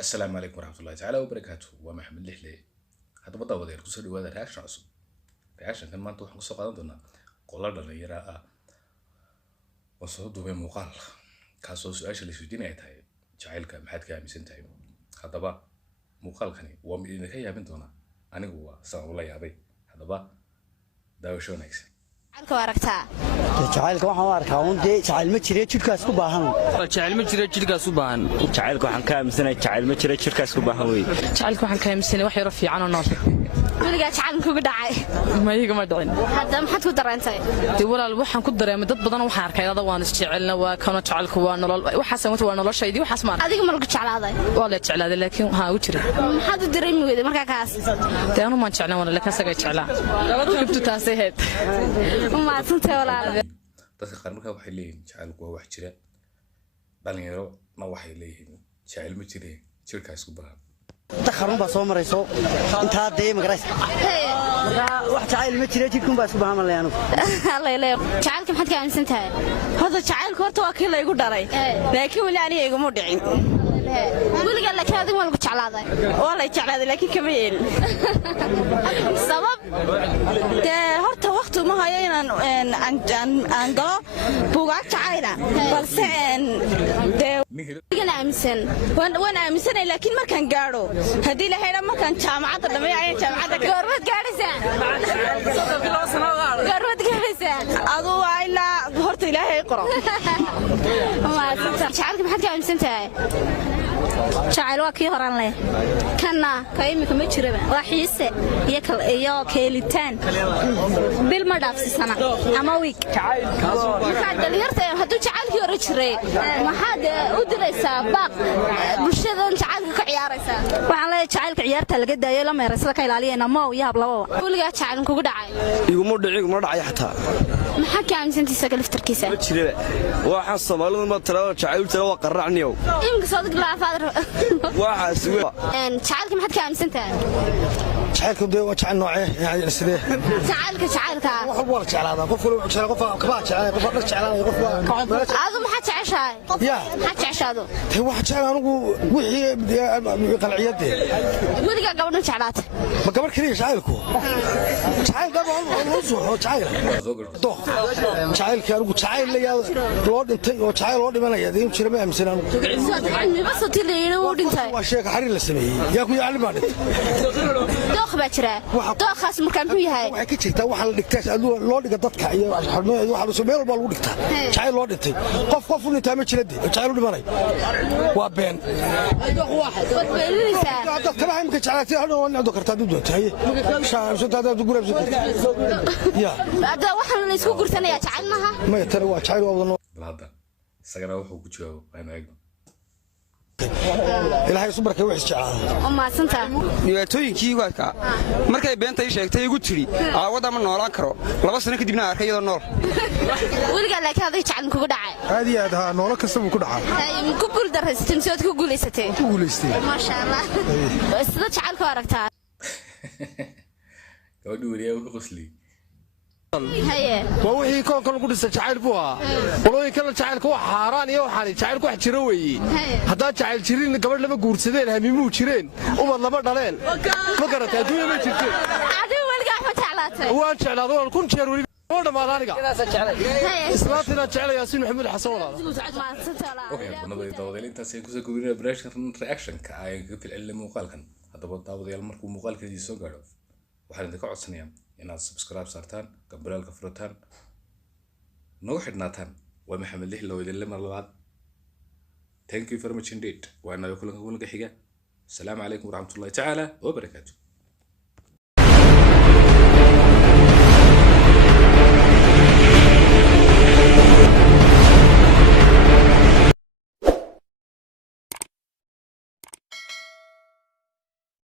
السلام عليكم ورحمة الله تعالى وبركاته ومحمد لحلي هذا بطا ودير كسر وهذا رياكشن عصب رياكشن كان ما نتوح قصة قادم دونا قولنا لنا يرى وصوته بين مقال كاسو سؤال اللي سجينا يتهاي جعلك محد كامل سنتهاي هذا با مقال خني ومن كي يا بنتنا أنا هو صار والله يا أبي هذا با ده شو نكس جعلك waxaan arkaa uun jacayl ma jiro jirkaas ku baahan jacayl ma jiro jirkaas u baahan jacaylku waxaan ka aaminsanay jacayl ma jiro jirkaas ku baahan weey jacaylku waxaan ka aaminsanay wax yar fiican oo nool weligaa jacaylku ugu dhacay ma iga ma dhicin hadda maxaad ku dareentay walaal waxaan ku dareemay dad badan waxaan arkay dad waan isjecelna waa kana jacaylku waa nolol waxaas waa noloshaydii waxaas ma adiga ma lagu jeclaaday waa la jeclaaday laakiin waxa uu jiray maxaad u dareemi weyday markaa kaas taanu ma jeclaan wala laakiin saga jeclaa gabadhu taasay heed ma santay walaal dadka qaar markaa waxay leeyihiin jacaylku waa wax jira dhalinyaro ma waxay leeyihiin jacayl ma jireen jirkaas ku baahan dakharun baa soo marayso inta deey magarays wax jacayl ma jiro jirkun baa isku baahan leeyano leeyahay jacaylka maxaad ka aaminsan tahay hada jacaylku horta waa kii la igu dharay laakiin wali aniga iguma dhicin weligaa laakiin adiga waa lagu jeclaaday waa la jeclaaday laakiin kama yeelin sabab horta waqti ma hayo inaan aan galo buugaag jacayla balse weligaa aaminsan waan aaminsanay laakiin markaan gaadho haddii la haydha markaan jaamacadda dhammeeyo jaamacadda goormaad gaadhaysaa goormaad gaadhaysaa adu waa ilaa horta ilaahay qoro jacaylka maxaad ka aaminsan tahay jacayl waa kii horan leh kana ka imika ma jiraba waa xiise iyo keelitaan bil ma dhaafsisana ama wiig maxaad dhalinyarta hadduu jacaylkii hore jiray maxaad u diraysaa baaq bulshadan jacaylka ka ciyaaraysaa waxaan leeyahay jacaylka ciyaarta laga daayo la meeraysada ka ilaaliyayna moow iyo hablababa weligaa jacayl kugu dhacay iguma dhacay xataa maxaa ka aaminsantiisa galiftarkiisa ma jiraba waxaan Soomaalidu ma tiraado jacaylta waa qarracniyow imka soo diglaafad waxaas jacaylka maxaad ka aaminsan tahay jacaylku waa jacayl noocee yani sidee jacaylka wax wala jeclaada qof wala jecel qof ka jecel qof la jecelaanayo qof aadu maxaad jeceshahay maxaad jeceshaado tay wax jecel anigu wixii qalciyade weligaa gabadhan jeclaatay ma gabar kaliya jacaylku jacayl gabadhan loo soo jacayl jacaylka anigu jacayl la loo dhintay oo jacayl loo dhimanaya in jira ma aaminsan anigu bas tileeyay uu dhintay waa sheeka xariir la sameeyay yaa ku yacni ma dhintay dooq baa jira dooqaas markaa muxuu yahay waxay ka jirtaa waxa la dhigtaa loo dhiga dadka iyo xarmeed waxa la soo meel walba lagu dhigtaa jacayl loo dhintay qof u dhintaa ma jira jacayl u dhimanay waa been dadka ma imka jacayl hadda waa nacdo kartaa dib doonta shaashada dad gurabso ya hadda waxa la isku gursanayaa jacayl maha ma tan waa jacayl wadano hadda sagana wuxuu ku jawaabo ayna eegno ilaahay subarka wax jecel ma santa dhibaatooyinkii waadka markay beenta ay sheegtay igu tiri wada ma noolaan karo 2 sano kadibna arkay iyadoo nool weligaa laakiin adiga jacayl kugu dhacay aad iyo aad ha noolo kasta ku dhacay ku guul daraysatay soo ku guuleysatay ma sha Allah sida jacaylku aragtaa gabadhu wariyaa ku qosli waa wixii koonka lagu dhisay jacayl buu ahaa qolooyinka la jacaylka wax xaaraan iyo waxaan jacaylku wax jiro weeye haddaa jacayl jirin gabadh lama guursadeen hamimuu jireen umad lama dhaleen ma garatay adduunya ma jirteen adiga weligaa ma jeclaatay waan jeclaaday waan kun jeer weli oo dhamaad aniga islaantina jecel Yaasiin Maxamuud Xasan walaal okay nabada dawadalinta ay ku soo gudbinaa reaction ka ay ka filcilin muuqaalkan hadaba daawadayaal markuu muuqaalkeedii soo gaaro waxaan idinka codsanayaa inaad subscribe saartaan gambalaalka furataan noo xidhnaataan waa maxamed lix loo idin mar labaad thank you very much indeed waana kulanka xiga السلام عليكم ورحمة الله تعالى وبركاته.